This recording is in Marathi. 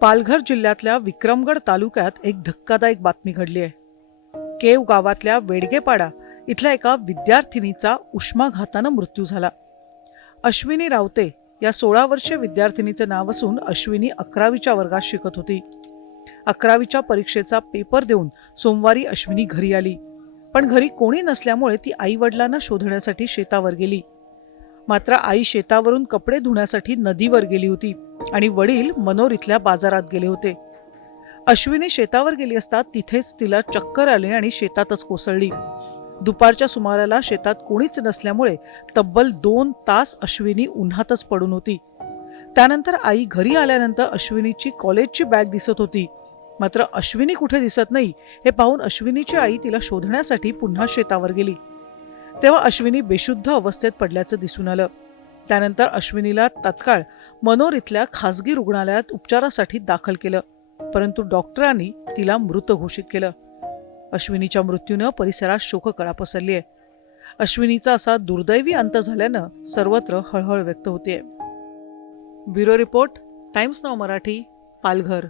पालघर जिल्ह्यातल्या विक्रमगड तालुक्यात एक धक्कादायक बातमी घडली आहे. केव गावातल्या वेडगेपाडा इथल्या एका विद्यार्थिनीचा उष्माघातानं मृत्यू झाला. अश्विनी रावते या 16 वर्षीय विद्यार्थिनीचे नाव असून अश्विनी 11वीच्या वर्गात शिकत होती. 11वीच्या परीक्षेचा पेपर देऊन सोमवारी अश्विनी घरी आली, पण घरी कोणी नसल्यामुळे ती आई वडिलांना शोधण्यासाठी शेतावर गेली. मात्र आई शेतावरून कपडे धुण्यासाठी नदीवर गेली होती आणि वडील मनोर इथल्या बाजारात गेले होते. अश्विनी शेतावर गेली असता तिथेच तिला चक्कर आली आणि शेतातच कोसळली. दुपारच्या सुमाराला शेतात कोणीच नसल्यामुळे तब्बल 2 तास अश्विनी उन्हातच पडून होती. त्यानंतर आई घरी आल्यानंतर अश्विनीची कॉलेजची बॅग दिसत होती. मात्र अश्विनी कुठे दिसत नाही हे पाहून अश्विनीची आई तिला शोधण्यासाठी पुन्हा शेतावर गेली. तेव्हा अश्विनी बेशुद्ध अवस्थेत पडल्याचं दिसून आलं. त्यानंतर अश्विनीला तात्काळ मनोर इथल्या खासगी रुग्णालयात उपचारासाठी दाखल केलं, परंतु डॉक्टरांनी तिला मृत घोषित केलं. अश्विनीच्या मृत्यूनं परिसरात शोककळा पसरली आहे. अश्विनीचा असा दुर्दैवी अंत झाल्यानं सर्वत्र हळहळ व्यक्त होतेय. Bureau report, times now Marathi, Palghar.